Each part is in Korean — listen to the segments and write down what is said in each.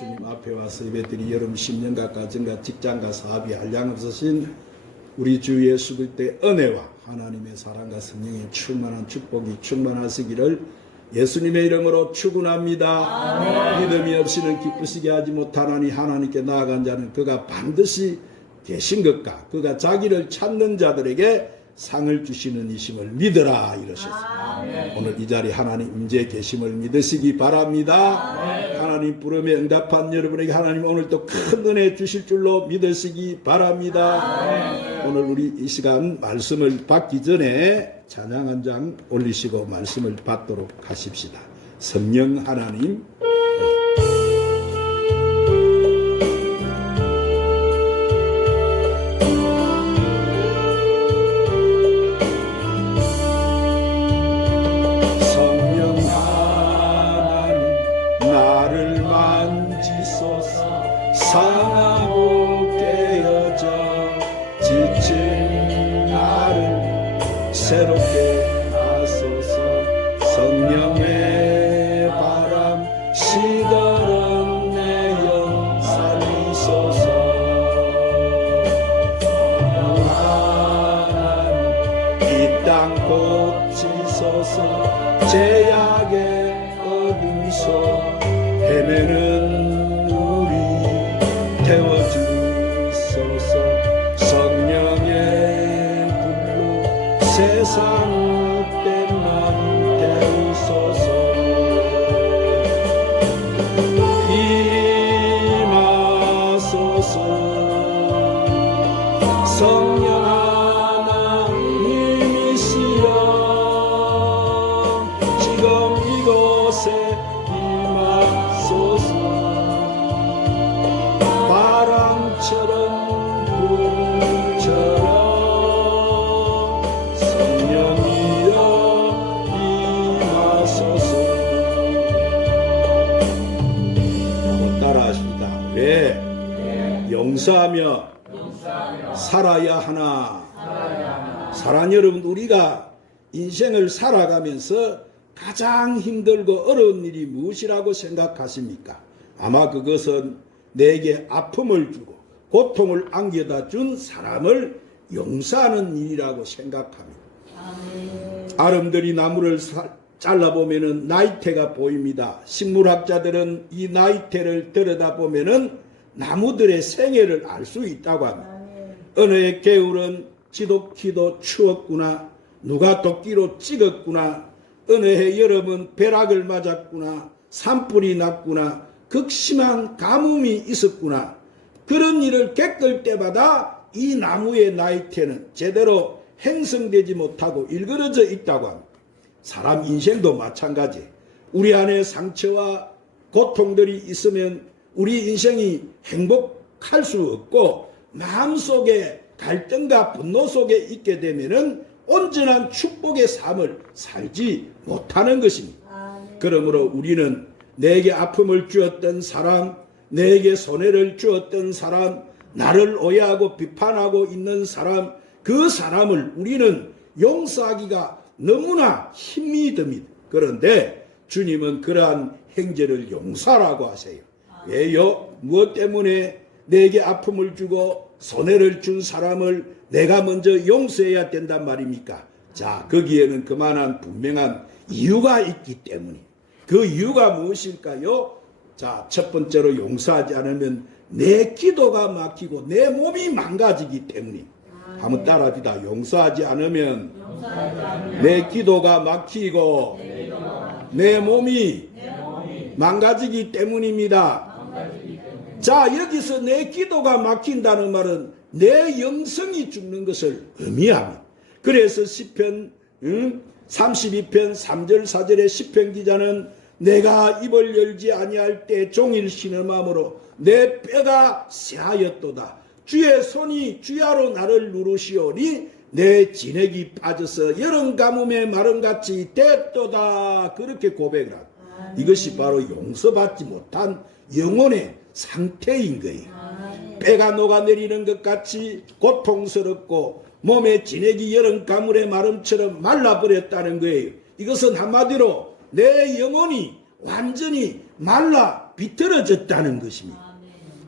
주님 앞에 와서 예배드리 여름 10년가 가정과 직장과 사업이 한량없으신 우리 주 예수 그리스도의 은혜와 하나님의 사랑과 성령의 충만한 축복이 충만하시기를 예수님의 이름으로 축원합니다. 믿음이 없이는 기쁘시게 하지 못하나니 하나님께 나아간 자는 그가 반드시 계신 것과 그가 자기를 찾는 자들에게 상을 주시는 이심을 믿으라 이러셨습니다. 오늘 이 자리 하나님 임재 계심을 믿으시기 바랍니다. 하나님 부름에 응답한 여러분에게 하나님 오늘도 큰 은혜 주실 줄로 믿으시기 바랍니다. 오늘 우리 이 시간 말씀을 받기 전에 찬양 한 장 올리시고 말씀을 받도록 하십시다. 성령 하나님 상하고 깨어져 지친 나를 새롭게 하소서. 성령의 바람 시들은 내 영 살리소서. 하나님 이 땅 고치소서. 죄악의 어둠 속 헤매는 태워주소서. 성령의 불로 세상 헛됨만 태우소서. 임하소서. 성령 하나님이시여 지금 이곳에 임하소서. 바람처럼 불처럼 성령이여 임하소서. 따라하십니다. 왜? 용서하며 살아야 하나. 사랑하는 여러분, 우리가 인생을 살아가면서 가장 힘들고 어려운 일이 무엇이라고 생각하십니까? 아마 그것은 내게 아픔을 주고 고통을 안겨다 준 사람을 용서하는 일이라고 생각합니다. 아름드리 나무를 잘라보면 나이테가 보입니다. 식물학자들은 이 나이테를 들여다보면 나무들의 생애를 알 수 있다고 합니다. 어느 해 개울은 지독히도 추웠구나. 누가 도끼로 찍었구나. 어느 해 여름은 벼락을 맞았구나. 산불이 났구나. 극심한 가뭄이 있었구나. 그런 일을 겪을 때마다 이 나무의 나이테는 제대로 행성되지 못하고 일그러져 있다고 합니다. 사람 인생도 마찬가지. 우리 안에 상처와 고통들이 있으면 우리 인생이 행복할 수 없고 마음속에 갈등과 분노 속에 있게 되면은 온전한 축복의 삶을 살지 못하는 것입니다. 그러므로 우리는 내게 아픔을 주었던 사람, 내게 손해를 주었던 사람, 나를 오해하고 비판하고 있는 사람, 그 사람을 우리는 용서하기가 너무나 힘이 듭니다. 그런데 주님은 그러한 행제를 용서라고 하세요. 왜요? 무엇 때문에 내게 아픔을 주고 손해를 준 사람을 내가 먼저 용서해야 된단 말입니까? 자, 거기에는 그만한 분명한 이유가 있기 때문에. 그 이유가 무엇일까요? 자, 첫 번째로 용서하지 않으면 내 기도가 막히고 내 몸이 망가지기 때문에. 한번 따라합시다. 용서하지 않으면 내 기도가 막히고 내 몸이 망가지기 때문입니다. 자, 여기서 내 기도가 막힌다는 말은 내 영성이 죽는 것을 의미합니다. 그래서 시편 32편 3절 4절의 시편 기자는 내가 입을 열지 아니할 때 종일 신음함으로 내 뼈가 쇠하였도다. 주의 손이 주야로 나를 누르시오니 내 진액이 빠져서 여름 가뭄에 마름같이 됐도다. 그렇게 고백을 합니다. 이것이 바로 용서받지 못한 영혼의 상태인 거예요. 뼈가 녹아내리는 것 같이 고통스럽고 몸의 진액이 여름 가물의 마름처럼 말라버렸다는 거예요. 이것은 한마디로 내 영혼이 완전히 말라 비틀어졌다는 것입니다.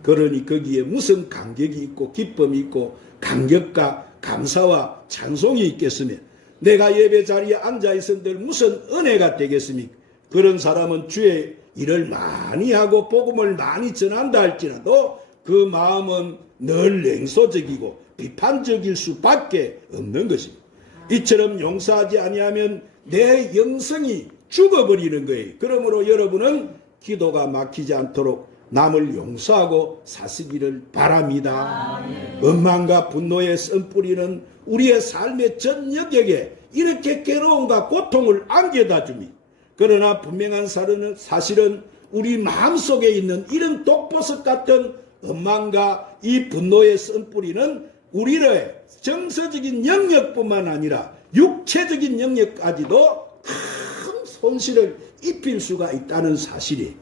그러니 거기에 무슨 감격이 있고 기쁨이 있고 감격과 감사와 찬송이 있겠으며 내가 예배 자리에 앉아 있은들 무슨 은혜가 되겠습니까? 그런 사람은 주의 일을 많이 하고 복음을 많이 전한다 할지라도 그 마음은 늘 냉소적이고 비판적일 수밖에 없는 것입니다. 이처럼 용서하지 아니하면 내 영성이 죽어버리는 거예요. 그러므로 여러분은 기도가 막히지 않도록 남을 용서하고 사시기를 바랍니다. 원망과 분노의 쓴뿌리는 우리의 삶의 전 영역에 이렇게 괴로움과 고통을 안겨다 줍니다. 그러나 분명한 사실은 우리 마음속에 있는 이런 독보석 같은 원망과 이 분노의 쓴뿌리는 우리의 정서적인 영역뿐만 아니라 육체적인 영역까지도 큰 손실을 입힐 수가 있다는 사실이에요.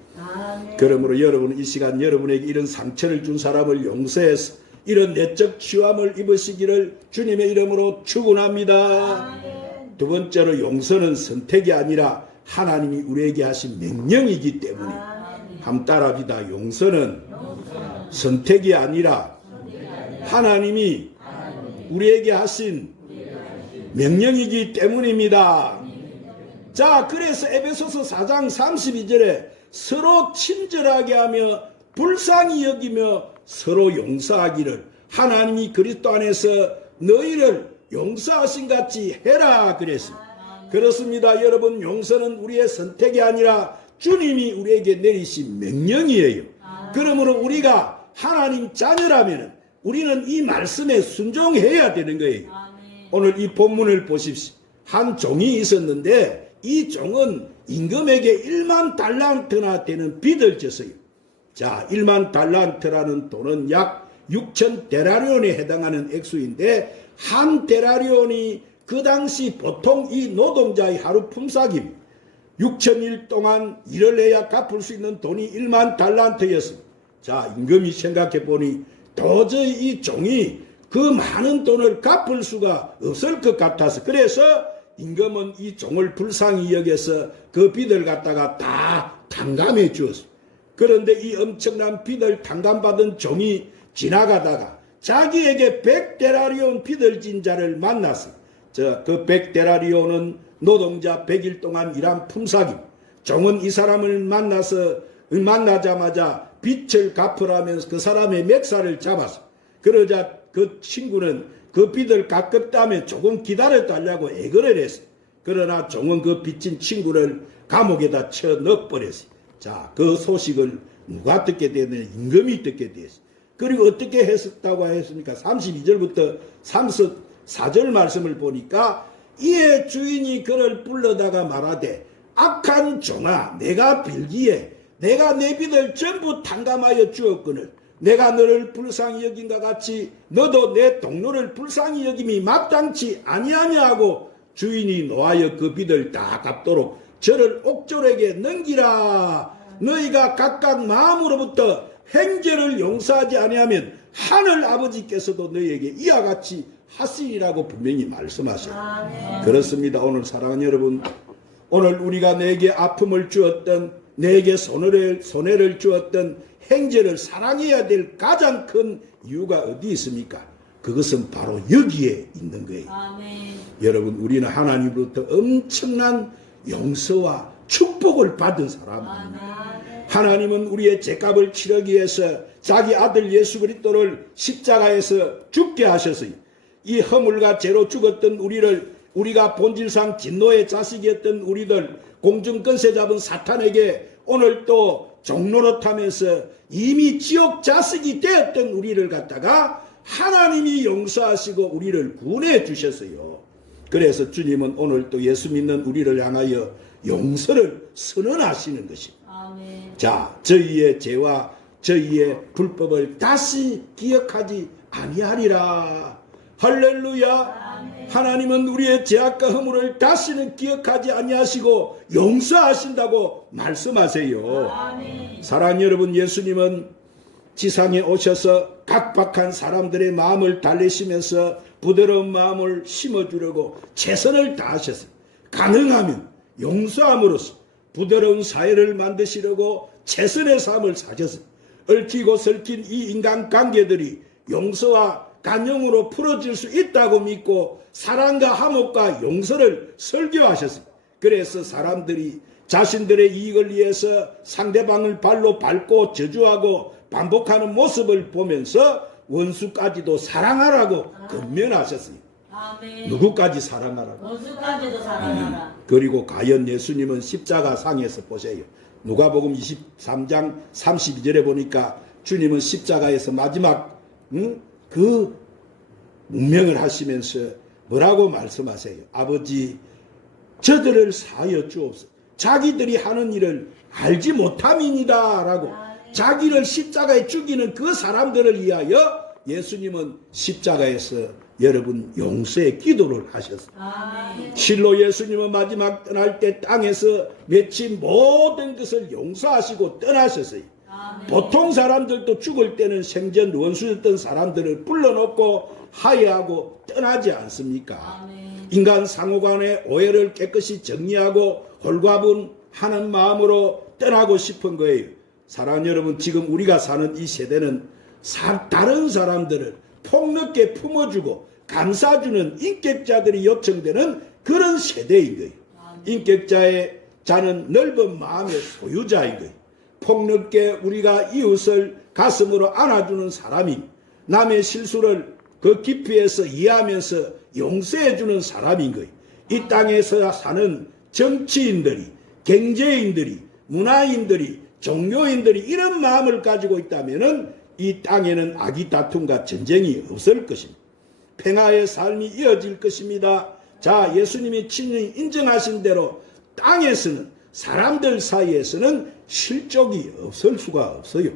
그러므로 여러분은 이 시간 여러분에게 이런 상처를 준 사람을 용서해서 이런 내적 치유함을 입으시기를 주님의 이름으로 축원합니다. 두 번째로 용서는 선택이 아니라 하나님이 우리에게 하신 명령이기 때문에 함 따라합니다. 용서는 선택이 아니라 하나님이 우리에게 하신 명령이기 때문입니다. 자, 그래서 에베소서 4장 32절에 서로 친절하게 하며 불쌍히 여기며 서로 용서하기를 하나님이 그리스도 안에서 너희를 용서하신 같이 해라 그랬습니다. 그렇습니다. 여러분, 용서는 우리의 선택이 아니라 주님이 우리에게 내리신 명령이에요. 그러므로 우리가 하나님 자녀라면 우리는 이 말씀에 순종해야 되는 거예요. 오늘 이 본문을 보십시오. 한 종이 있었는데 이 종은 임금에게 1만 달란트나 되는 빚을 졌어요. 자, 1만 달란트라는 돈은 약 6천 데나리온에 해당하는 액수인데 한 데나리온이 그 당시 보통 이 노동자의 하루 품삯입니다. 6천일 동안 일을 해야 갚을 수 있는 돈이 1만 달란트였습니다. 자, 임금이 생각해 보니 도저히 이 종이 그 많은 돈을 갚을 수가 없을 것 같아서 그래서 임금은 이 종을 불쌍히 여겨서 그 빚을 갖다가 다 탕감해 주었습니다. 그런데 이 엄청난 빚을 탕감받은 종이 지나가다가 자기에게 100데나리온 빚을 진 자를 만났습니다. 그 100데나리온은 노동자 100일 동안 일한 품삯입니다. 종은 이 사람을 만나자마자 빚을 갚으라면서 그 사람의 맥살을 잡았습니다. 그러자 그 친구는 그 빚을 갚겠다며 조금 기다려달라고 애걸을 했어요. 그러나 종은 그 빚진 친구를 감옥에다 쳐 넣어버렸어요. 자, 그 소식을 누가 듣게 되느냐? 임금이 듣게 됐어요. 그리고 어떻게 했었다고 했습니까? 32절부터 34절 말씀을 보니까 이에 주인이 그를 불러다가 말하되 악한 종아, 내가 빌기에 내가 내 빚을 전부 탕감하여 주었거늘 내가 너를 불쌍히 여긴과 같이 너도 내 동료를 불쌍히 여김이 마땅치 아니하냐 하고 주인이 노하여 그 빚을 다 갚도록 저를 옥졸에게 넘기라. 너희가 각각 마음으로부터 행죄를 용서하지 아니하면 하늘 아버지께서도 너희에게 이와 같이 하시리라고 분명히 말씀하셔요. 그렇습니다. 오늘 사랑하는 여러분, 오늘 우리가 내게 아픔을 주었던 내게 손해를 주었던 행죄를 사랑해야 될 가장 큰 이유가 어디 있습니까? 그것은 바로 여기에 있는 거예요. 여러분, 우리는 하나님으로부터 엄청난 용서와 축복을 받은 사람입니다. 하나님은 우리의 죄값을 치르기 위해서 자기 아들 예수 그리스도를 십자가에서 죽게 하셨어요. 이 허물과 죄로 죽었던 우리가 본질상 진노의 자식이었던 우리들, 공중권세 잡은 사탄에게 오늘 또 종노릇하면서 이미 지옥 자식이 되었던 우리를 갖다가 하나님이 용서하시고 우리를 구원해 주셨어요. 그래서 주님은 오늘 또 예수 믿는 우리를 향하여 용서를 선언하시는 것입니다. 자, 저희의 죄와 저희의 불법을 다시 기억하지 아니하리라. 할렐루야. 하나님은 우리의 죄악과 허물을 다시는 기억하지 아니하시고 용서하신다고 말씀하세요. 사랑하는 여러분, 예수님은 지상에 오셔서 각박한 사람들의 마음을 달래시면서 부드러운 마음을 심어주려고 최선을 다하셨어요. 가능하면 용서함으로써 부드러운 사회를 만드시려고 최선의 삶을 사셨어요. 얽히고 설킨 이 인간관계들이 용서와 간용으로 풀어질 수 있다고 믿고 사랑과 화목과 용서를 설교하셨습니다. 그래서 사람들이 자신들의 이익을 위해서 상대방을 발로 밟고 저주하고 반복하는 모습을 보면서 원수까지도 사랑하라고 권면하셨어요. 아멘. 누구까지 사랑하라고? 원수까지도 사랑하라. 그리고 과연 예수님은 십자가 상에서 보세요. 누가복음 23장 32절에 보니까 주님은 십자가에서 마지막 그 운명을 하시면서 뭐라고 말씀하세요? 아버지, 저들을 사하여 주옵소서. 자기들이 하는 일을 알지 못함이니라 라고 자기를 십자가에 죽이는 그 사람들을 위하여 예수님은 십자가에서 여러분 용서의 기도를 하셨어요. 아멘. 실로 예수님은 마지막 떠날 때 땅에서 맺힌 모든 것을 용서하시고 떠나셨어요. 아멘. 보통 사람들도 죽을 때는 생전 원수였던 사람들을 불러놓고 하야하고 떠나지 않습니까? 아멘. 인간 상호간의 오해를 깨끗이 정리하고 홀가분하는 마음으로 떠나고 싶은 거예요. 사랑하는 여러분, 지금 우리가 사는 이 세대는 다른 사람들을 폭넓게 품어주고 감싸주는 인격자들이 요청되는 그런 세대인 거예요. 인격자의 자는 넓은 마음의 소유자인 거예요. 폭넓게 우리가 이웃을 가슴으로 안아주는 사람이 남의 실수를 그 깊이에서 이해하면서 용서해주는 사람인 거예요. 이 땅에서 사는 정치인들이, 경제인들이, 문화인들이, 종교인들이 이런 마음을 가지고 있다면 이 땅에는 악의 다툼과 전쟁이 없을 것입니다. 평화의 삶이 이어질 것입니다. 자, 예수님이 친히 인정하신 대로 땅에서는 사람들 사이에서는 실족이 없을 수가 없어요.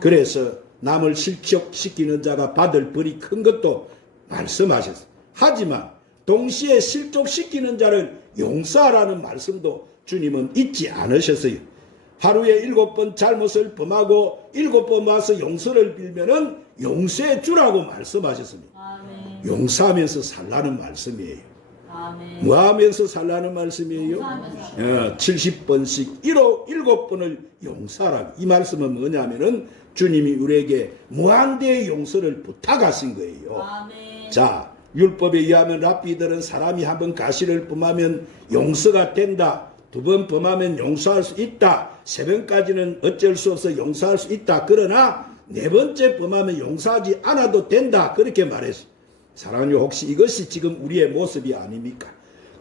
그래서 남을 실족시키는 자가 받을 벌이 큰 것도 말씀하셨어요. 하지만 동시에 실족시키는 자를 용서하라는 말씀도 주님은 잊지 않으셨어요. 하루에 7번 잘못을 범하고 7번 와서 용서를 빌면은 용서해 주라고 말씀하셨습니다. 아멘. 용서하면서 살라는 말씀이에요. 아멘. 뭐 하면서 살라는 말씀이에요? 용서하면서. 70번씩 7번을 용서하라. 이 말씀은 뭐냐면은 주님이 우리에게 무한대의 용서를 부탁하신 거예요. 아멘. 자, 율법에 의하면 랍비들은 사람이 한번 가시를 범하면 용서가 된다. 2번 범하면 용서할 수 있다. 3번까지는 어쩔 수 없어 용서할 수 있다. 그러나 4번째 범하면 용서하지 않아도 된다. 그렇게 말했어요. 사랑하는 혹시 이것이 지금 우리의 모습이 아닙니까?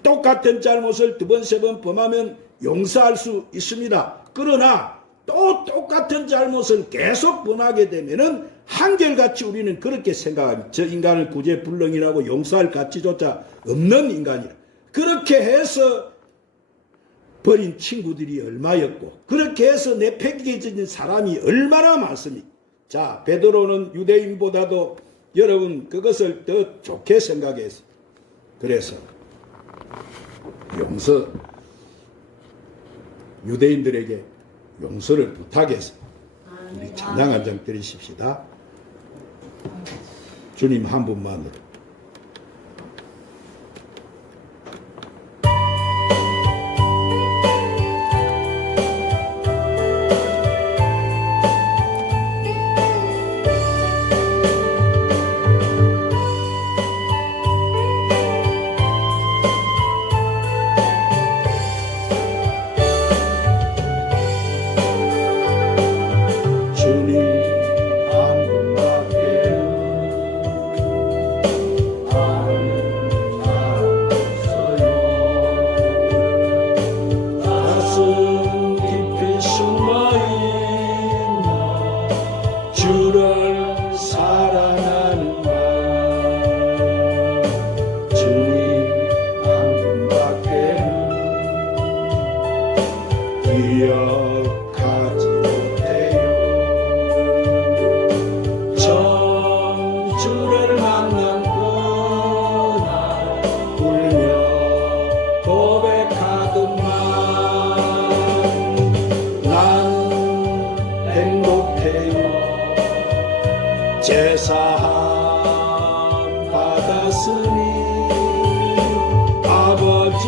똑같은 잘못을 2번, 3번 범하면 용서할 수 있습니다. 그러나 또 똑같은 잘못을 계속 범하게 되면은 한결같이 우리는 그렇게 생각합니다. 저 인간을 구제불능이라고 용서할 가치조차 없는 인간이라. 그렇게 해서 버린 친구들이 얼마였고 그렇게 해서 내팽개진 사람이 얼마나 많습니까? 자, 베드로는 유대인보다도 여러분 그것을 더 좋게 생각했어요. 그래서 유대인들에게 용서를 부탁했어요. 우리 찬양 한 장 드리십시다. 주님 한 분만으로. 기억하지 못해요. 처음 주를 만난 그날 울며 고백하건만 난 행복해요. 제사함 받았으니 아버지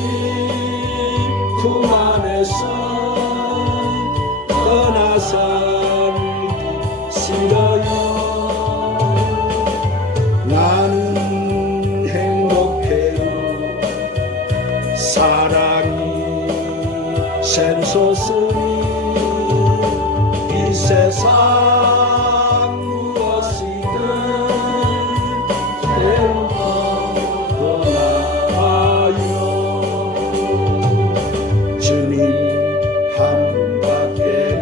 품 안에서 떠나 샘솟으니 이 세상 무엇이든 태우고 떠나요. 주님 한 분밖에는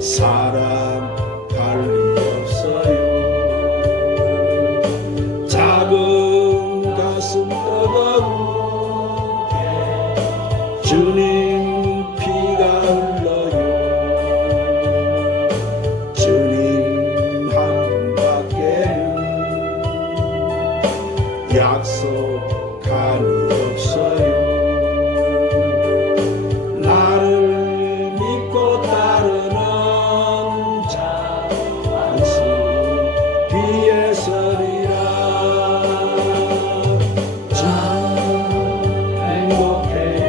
사랑할 리 없어요. 작은 가슴 뜨거운 주님 피가 흘러요. 주님 한 분밖에는 약속함이 없어요. 나를 믿고 따르는 자 반수 뒤에 서리라. 참 행복해요.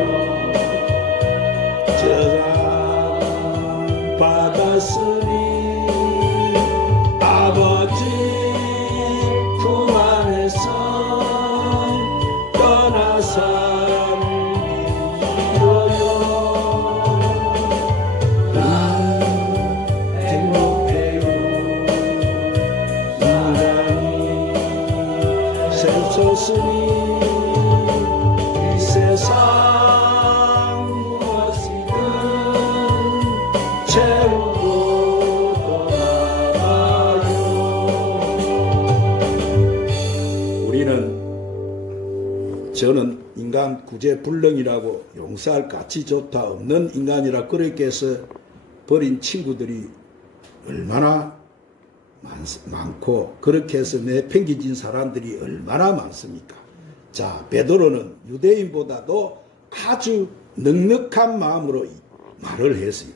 저장 받았으니 아버지 품 안에서 떠나 살기 싫어요. 난 행복해요. 사랑이 샘솟으니 이 세상 무엇이든 채우고 떠나가요. 저는 인간 구제불능이라고 용서할 가치조차 없는 인간이라 그렇게 해서 버린 친구들이 얼마나 많고 그렇게 해서 내팽개친 사람들이 얼마나 많습니까? 자, 베드로는 유대인보다도 아주 넉넉한 마음으로 말을 했어요.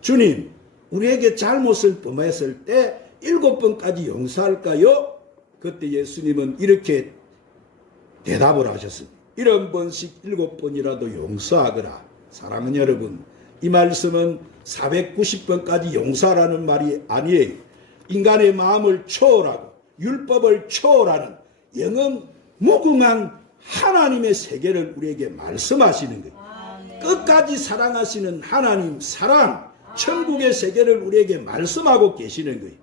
주님, 우리에게 잘못을 범했을 때 7번까지 용서할까요? 그때 예수님은 이렇게 대답을 하셨습니다. 7번씩 7번이라도 용서하거라. 사랑하는 여러분, 이 말씀은 490번까지 용서하라는 말이 아니에요. 인간의 마음을 초월하고 율법을 초월하는 영영 무궁한 하나님의 세계를 우리에게 말씀하시는 거예요. 끝까지 사랑하시는 하나님 사랑, 천국의 세계를 우리에게 말씀하고 계시는 거예요.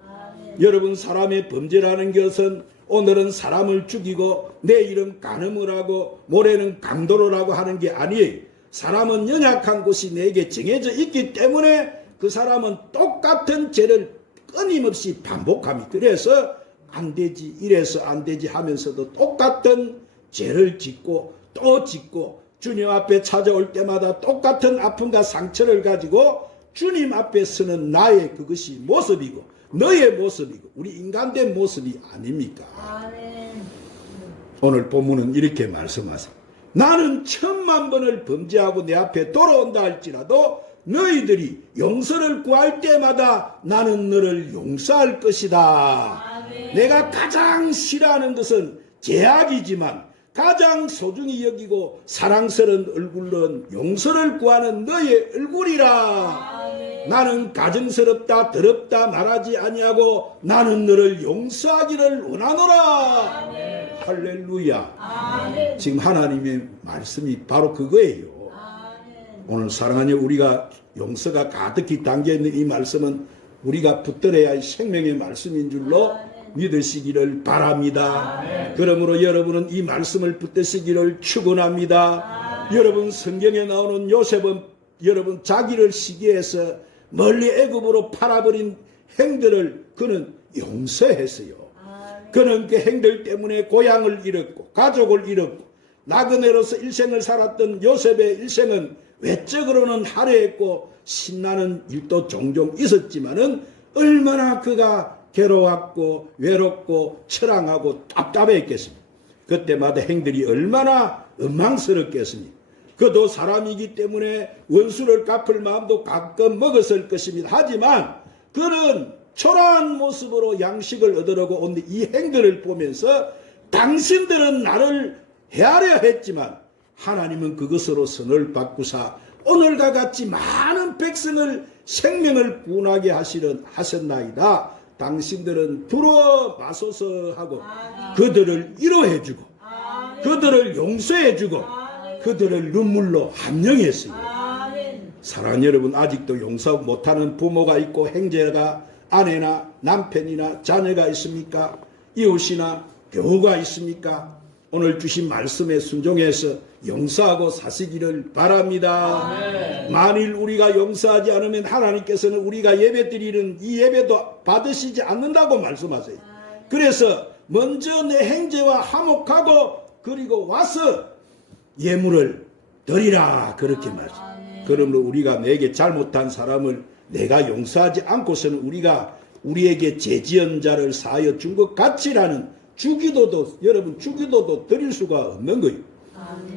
여러분, 사람의 범죄라는 것은 오늘은 사람을 죽이고 내일은 간음을 하고 모레는 강도를 하고 하는 게 아니에요. 사람은 연약한 곳이 내게 정해져 있기 때문에 그 사람은 똑같은 죄를 끊임없이 반복합니다. 그래서 안 되지, 이래서 안 되지 하면서도 똑같은 죄를 짓고 또 짓고 주님 앞에 찾아올 때마다 똑같은 아픔과 상처를 가지고 주님 앞에 서는 나의 그것이 모습이고 너의 모습이고 우리 인간된 모습이 아닙니까? 오늘 본문은 이렇게 말씀하세요. 나는 1000,000번을 범죄하고 내 앞에 돌아온다 할지라도 너희들이 용서를 구할 때마다 나는 너를 용서할 것이다. 내가 가장 싫어하는 것은 죄악이지만 가장 소중히 여기고 사랑스러운 얼굴은 용서를 구하는 너의 얼굴이라. 나는 가증스럽다 더럽다 말하지 아니하고 나는 너를 용서하기를 원하노라. 할렐루야. 지금 하나님의 말씀이 바로 그거예요. 오늘 사랑하는 우리가 용서가 가득히 담겨있는 이 말씀은 우리가 붙들어야 할 생명의 말씀인 줄로 믿으시기를 바랍니다. 그러므로 여러분은 이 말씀을 붙드시기를 축원합니다. 여러분, 성경에 나오는 요셉은 여러분 자기를 시기해서 멀리 애굽으로 팔아버린 행들을 그는 용서했어요. 그는 그 행들 때문에 고향을 잃었고 가족을 잃었고 나그네로서 일생을 살았던 요셉의 일생은 외적으로는 화려했고 신나는 일도 종종 있었지만은 얼마나 그가 괴로웠고 외롭고 처량하고 답답했겠습니까? 그때마다 행들이 얼마나 엉망스럽겠습니까? 그도 사람이기 때문에 원수를 갚을 마음도 가끔 먹었을 것입니다. 하지만 그는 초라한 모습으로 양식을 얻으려고 온 이 행들을 보면서 당신들은 나를 헤아려 했지만 하나님은 그것으로 선을 바꾸사 오늘과 같이 많은 백성을 생명을 구원하게 하셨나이다. 당신들은 들어와 마소서 하고 그들을 위로해주고 그들을 용서해주고 그들을 눈물로 함령했어요. 아멘. 사랑하는 여러분, 아직도 용서 못하는 부모가 있고 형제가 아내나 남편이나 자녀가 있습니까? 이웃이나 교우가 있습니까? 오늘 주신 말씀에 순종해서 용서하고 사시기를 바랍니다. 만일 우리가 용서하지 않으면 하나님께서는 우리가 예배드리는 이 예배도 받으시지 않는다고 말씀하세요. 그래서 먼저 내 형제와 화목하고 그리고 와서 예물을 드리라 그렇게 말씀해요. 그러므로 우리가 내게 잘못한 사람을 내가 용서하지 않고서는 우리가 우리에게 죄지은 자를 사하여 준 것 같이라는 주기도도 여러분 주기도도 드릴 수가 없는 거예요.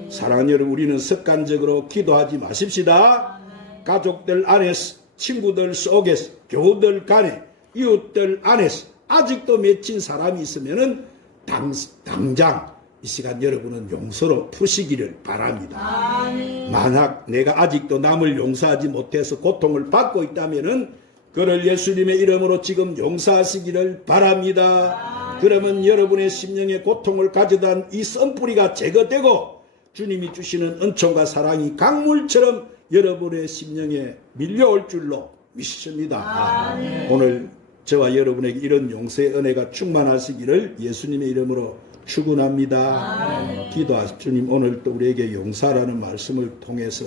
사랑하는 여러분, 우리는 습관적으로 기도하지 마십시다. 가족들 안에서, 친구들 속에서, 교우들 간에, 이웃들 안에서 아직도 맺힌 사람이 있으면은 당장 이 시간 여러분은 용서로 푸시기를 바랍니다. 만약 내가 아직도 남을 용서하지 못해서 고통을 받고 있다면은 그를 예수님의 이름으로 지금 용서하시기를 바랍니다. 그러면 여러분의 심령의 고통을 가져다 이 썬뿌리가 제거되고 주님이 주시는 은총과 사랑이 강물처럼 여러분의 심령에 밀려올 줄로 믿습니다. 오늘 저와 여러분에게 이런 용서의 은혜가 충만하시기를 예수님의 이름으로 축원합니다. 기도하십시오. 주님, 오늘 또 우리에게 용서라는 말씀을 통해서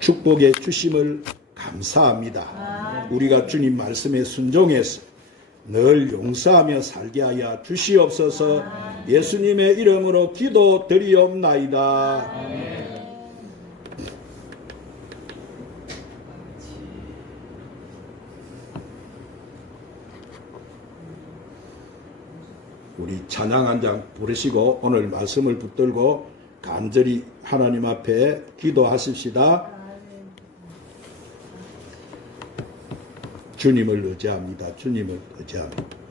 축복의 주심을 감사합니다. 우리가 주님 말씀에 순종해서 늘 용서하며 살게 하여 주시옵소서. 예수님의 이름으로 기도드리옵나이다. 우리 찬양 한 장 부르시고 오늘 말씀을 붙들고 간절히 하나님 앞에 기도하십시다. 주님을 의지합니다. 주님을 의지합니다.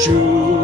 주